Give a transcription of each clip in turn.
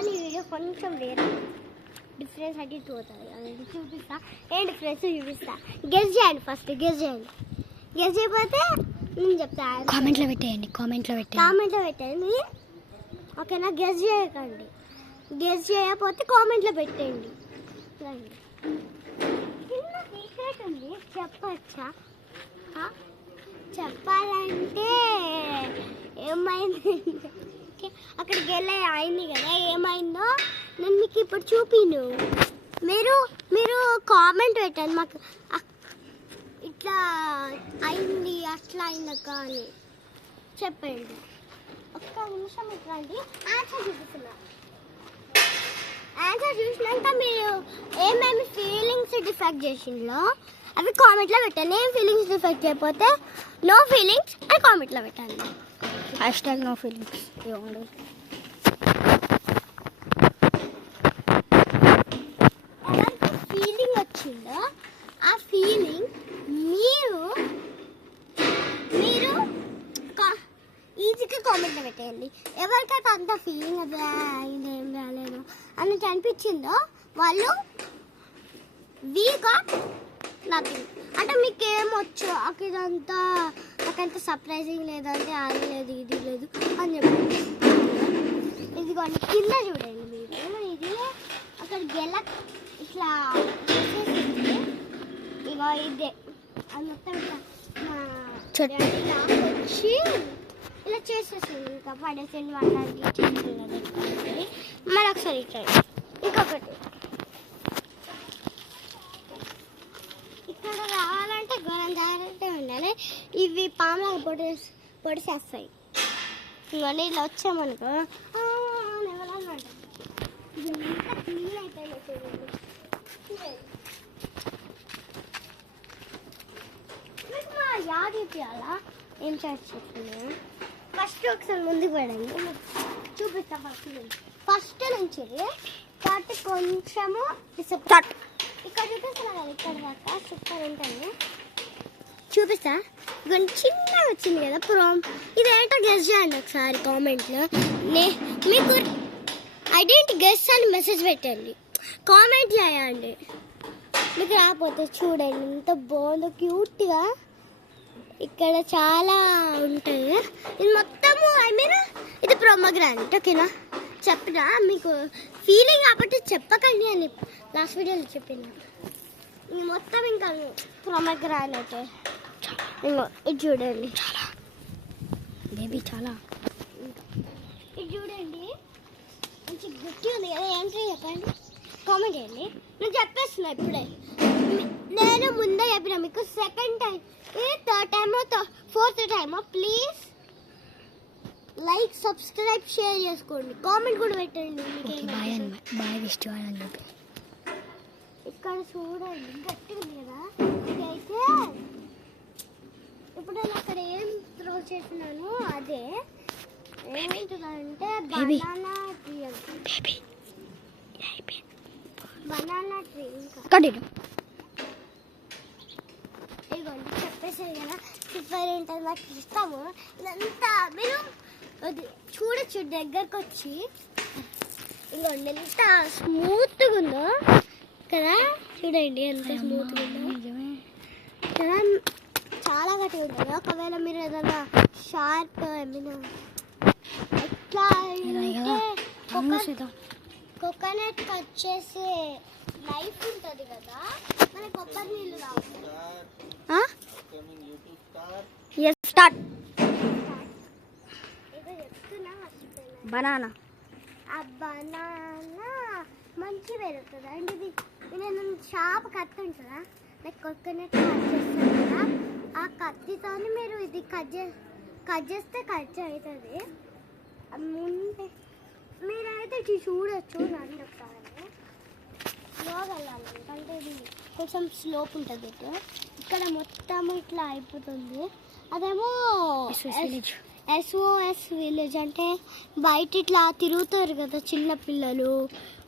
కానీ ఈ వీడియో కొంచెం వేరే డిఫరెన్స్ అయితే పోతుంది. అది చూపిస్తా, ఏ డిఫరెన్స్ చూపిస్తా. గెస్ చేయండి, ఫస్ట్ గెస్ చేయండి. గెస్ చేయకపోతే నేను చెప్తాను. కామెంట్లో పెట్టండి. ఓకేనా? గెస్ చేయకండి. గెస్ చేయకపోతే కామెంట్లో పెట్టండి. చిన్న సీక్రెట్ ఉంది, చెప్పచ్చా? చెప్పాలంటే ఏమైంది, అక్కడికి వెళ్ళే అయింది కదా, ఏమైందో నేను మీకు ఇప్పుడు చూపిను. మీరు కామెంట్ పెట్టండి మాకు, ఇట్లా అయింది అట్లా అయిందక్క అని చెప్పండి. ఒక్క నిమిషం ఇట్లాంటి ఆన్సర్ చూపిస్తున్నా. ఆన్సర్ చూసినాక మీరు ఏమేమి ఫీలింగ్స్ డిఫెక్ట్ చేసిందో అవి కామెంట్లో పెట్టండి. ఏం ఫీలింగ్స్ డిఫెక్ట్ చేయకపోతే నో ఫీలింగ్స్ అని కామెంట్లో పెట్టండి. #no feelings. ఎవరికి ఫీలింగ్ వచ్చిందో ఆ ఫీలింగ్ మీరు ఈజీగా కామెంట్లో పెట్టేయండి. ఎవరికైతే అంత ఫీలింగ్ అదే ఇదేం రాలేదు అన్నట్టు అనిపించిందో వాళ్ళు వీ గాట్ నథింగ్ అంటే మీకు ఏమొచ్చు ఇదంతా నాకంత సర్ప్రైజింగ్ లేదంటే అది లేదు ఇది లేదు అని చెప్పండి. ఇదిగోండి కింద చూడండి మీరు, ఇది అక్కడ గెల ఇట్లా ఇగో ఇదే అది మొత్తం ఇట్లా వచ్చి ఇలా చేసేసింది. ఇంకా పడేసింది వాళ్ళకి చేసేది. మరి ఒకసారి ఇట్లా ఇంకొకటి ఇక్కడ రావాలంటే ఘోరం జాగ్రత్త ఉండాలి. ఇవి పాములాగా పొడిసేస్తాయి. ఇవన్నీ ఇలా వచ్చామనుకో ఎవరన్నా క్లీన్ అయిపోయి మీకు మా యాద ఇప్పియాలా ఏం చేస్తున్నా. ఫస్ట్ ఒకసారి ముందుకు పడండి, చూపిస్తా. ఫస్ట్ నుంచి కాబట్టి కొంచెము ఇక్కడ చూపిస్తున్నా కదా, ఇక్కడ దాకా సూపర్ ఉంటుంది. చూపిస్తా. కొంచెం చిన్నగా వచ్చింది కదా ప్రోమ్, ఇదేంటో గెస్ చేయండి ఒకసారి కామెంట్లో. మీకు ఐడెంటి గెస్ అని మెసేజ్ పెట్టండి, కామెంట్ చేయండి. మీకు రాకపోతే చూడండి ఎంత బాగుందో క్యూట్గా. ఇక్కడ చాలా ఉంటుంది. ఇది మొత్తము ఇది ప్రొమోగ్రానైట్. ఓకేనా? చెప్పినా మీకు ఫీలింగ్ కాబట్టి చెప్పకండి అని లాస్ట్ వీడియోలో చెప్పిన. ఇది మొత్తం ఇంకా ప్రొమోగ్రానైట్. ఇది చూడండి, చాలా బేబీ చాలా. ఇది చూడండి మంచి గట్టి ఉంది కదా. ఏంటో చెప్పండి, కామెంట్ చేయండి. నేను చెప్పేస్తున్నా ఇప్పుడే. నేను ముందే చెప్పిన మీకు సెకండ్ టైం, థర్డ్ టైమో ఫోర్త్ టైమో ప్లీజ్ లైక్ సబ్స్క్రైబ్ షేర్ చేసుకోండి, కామెంట్ కూడా పెట్టండి. ఇక్కడ చూడండి గట్టి ఉంది కదా. ఇదైతే ఇప్పుడు నేను అక్కడ ఏం త్రో చేసినాను అదే ఏమవుతుందంటే బనానా ట్రీ. బనానా ట్రీ ఇంకా ఇదిగోండి చెప్పేసారు కదా సూపర్ ఉంటుంది. మాకు ఇస్తాము ఇదంతా మీరు చూడొచ్చు దగ్గరకు వచ్చి. ఇదిగోండి ఎంత స్మూత్గా ఉందో కదా, చూడండి ఎంత స్మూత్గా ఉందో కదా, చాలా గట్టిగా ఉంది కదా. ఒకవేళ మీరు ఏదైనా షార్ప్ ఏమైనా ఎట్లా కోకోనట్ కట్ చేసే నైఫ్ ఉంటుంది కదా, మన కొబ్బరి నీళ్ళు బనానా. ఆ బనానా మంచి పెరుగుతుంది అండి. ఇది నేను షాప్ కత్తి ఉంటుందా, లైక్ కోకోనట్ కట్ చేస్తాను కదా, ఆ కత్తితో మీరు ఇది కట్ చేస్తే కట్ అవుతుంది. ముందే మీరైతే ఇది చూడొచ్చు. రండి ఒకసారి స్లోగా వెళ్ళాలి, ఎందుకంటే ఇది కొంచెం స్లోప్ ఉంటుంది. ఇక్కడ మొత్తం ఇట్లా అయిపోతుంది. అదేమో SOS విలేజ్ అంటే బయట ఇట్లా తిరుగుతారు కదా చిన్న పిల్లలు,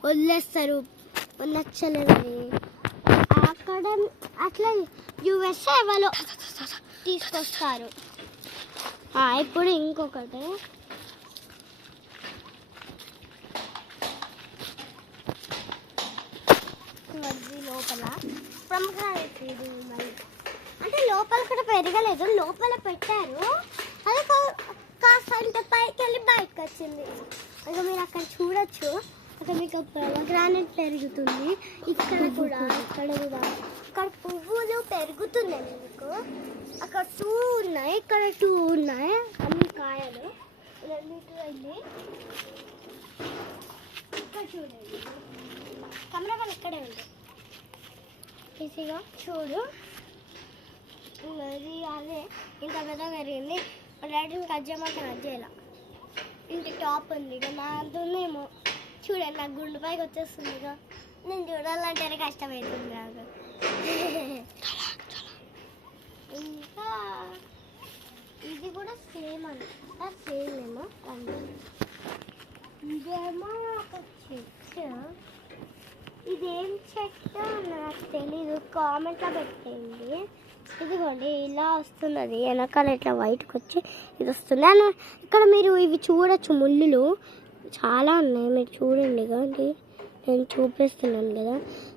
వదిలేస్తారు నచ్చలేదని. అక్కడ అట్లా USA వాళ్ళు తీసుకొస్తారు. ఇప్పుడు ఇంకొకటి లోపల ప్రొమగ్రానేట్ ఇది మళ్ళీ అంటే లోపల కూడా పెరగలేదు, లోపల పెట్టారు, అది కాస్త ఇంత పైకి వెళ్ళి బయటకు వచ్చింది. ఇక మీరు అక్కడ చూడొచ్చు, అక్కడ మీకు ప్రొమగ్రానేట్ పెరుగుతుంది, ఇక్కడ కూడా ఇక్కడ పువ్వులు పెరుగుతున్నాయి మీకు. అక్కడ 2 ఉన్నాయి, ఇక్కడ 2 ఉన్నాయి, అన్ని కాయలు రెండింటిలో. ఇక్కడ చూడండి, కెమెరా వాళ్ళు ఇక్కడే ఉంది, ఈజీగా చూడు. అది అదే ఇంత పెద్ద పెరిగింది. డాడీని కట్ చేయమంటే కట్ చేయాల. ఇంటి టాప్ ఉంది ఇక నాదేమో చూడండి, నాకు గుండు పైకి వచ్చేస్తుంది. ఇక నేను చూడాలంటేనే కష్టమవుతుంది నాకు. ఇంకా ఇది కూడా సేమ్ అంట, సేమ్ ఏమో అంటే ఇదేమో ఒక చెట్టు. ఇదేం చెట్టు నాకు తెలీదు, కామెంట్లో పెట్టండి. ఇదిగోండి ఇలా వస్తున్నది, వెనకాల ఇట్లా వైట్కి వచ్చి ఇది వస్తుంది. అని ఇక్కడ మీరు ఇవి చూడొచ్చు, ముళ్ళులు చాలా ఉన్నాయి, మీరు చూడండి. కానీ నేను చూపిస్తున్నాను కదా,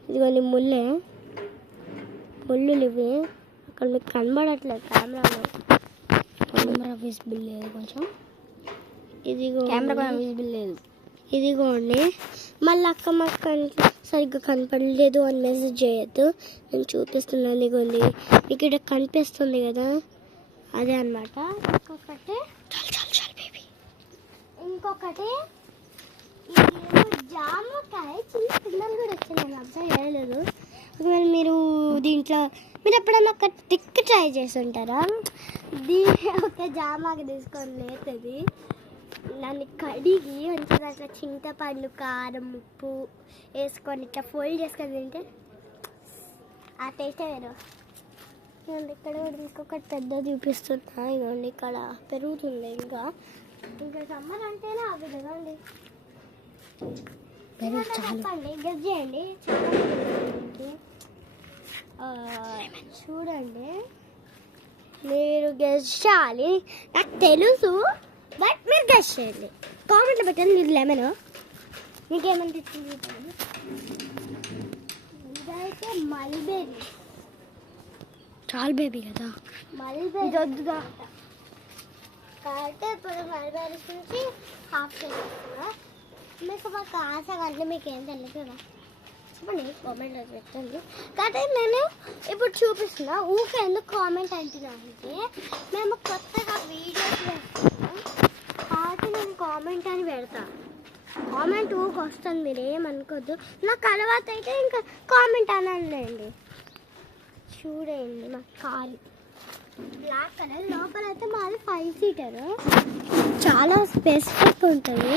ఇదిగోండి ముళ్ళులు ఇవి. అక్కడ మీకు కనబడట్లేదు కెమెరా విజిబుల్ లేదు, కొంచెం ఇదిగో కెమెరా విజిబుల్ లేదు. ఇదిగోండి మళ్ళీ అక్క మాకు సరిగ్గా కనపడలేదు అని మెసేజ్ చేయొద్దు, నేను చూపిస్తున్నాను. ఇదిగోండి మీకు ఇక్కడ కనిపిస్తుంది కదా, అదే అనమాట. ఇంకొకటి ఇది జామకాయ, చిన్న పిల్లలు కూడా వచ్చాయి, నేను అబ్జర్వ్ చేయలేదు. ఒకవేళ మీరు దీంట్లో మీరు ఎప్పుడైనా ఒక ట్రిక్ ట్రై చేసి ఉంటారా, ఒక జామాకి తీసుకొని లేతుంది, దాన్ని కడిగి మంచిగా అట్లా చింతపండు కారం ఉప్పు వేసుకొని ఇట్లా ఫోల్డ్ చేసుకొని తింటే ఆ టేస్టే వేరు. ఇవ్వండి ఇక్కడ కూడా ఇంకొకటి పెద్ద చూపిస్తున్నా, ఇవ్వండి ఇక్కడ పెరుగుతుంది. ఇంకా సమ్మర్ అంటేనే అవి కదండి. చెప్పండి, గెస్ చేయండి. చూడండి మీరు గెస్ చేయాలి, నాకు తెలుసు బట్ మీరు గెస్ చేయండి, కామెంట్లో పెట్టండి. మీరు లెమన్ మీకేమనిపిస్తుంది? ఇదైతే మల్బెరీ. చాలా బేబీ కదా, మల్బెరీ వద్దుగా కాబట్టి ఇప్పుడు మల్బెరీస్ నుంచి హాఫ్ చేస్తున్నా. మీకు మాకు ఆశ కంటే మీకు ఏం తెలియదు కదా, చెప్పండి కామెంట్లో పెట్టండి. కాబట్టి నేను ఇప్పుడు చూపిస్తున్నా, ఊకే ఎందుకు కామెంట్ అంటున్నా అంటే మేము కొత్తగా వీడియోస్ వేస్తున్నాం కాబట్టి నేను కామెంట్ అని పెడతా. కామెంట్ ఊకి వస్తుంది, మీరు ఏమనుకోద్దు. నాకు అలవాటు అయితే ఇంకా కామెంట్ అనండి. చూడండి మా కారు బ్లాక్ కలర్, లోపల అయితే మాది 5 సీటర్, చాలా స్పెసిఫిక్ ఉంటుంది.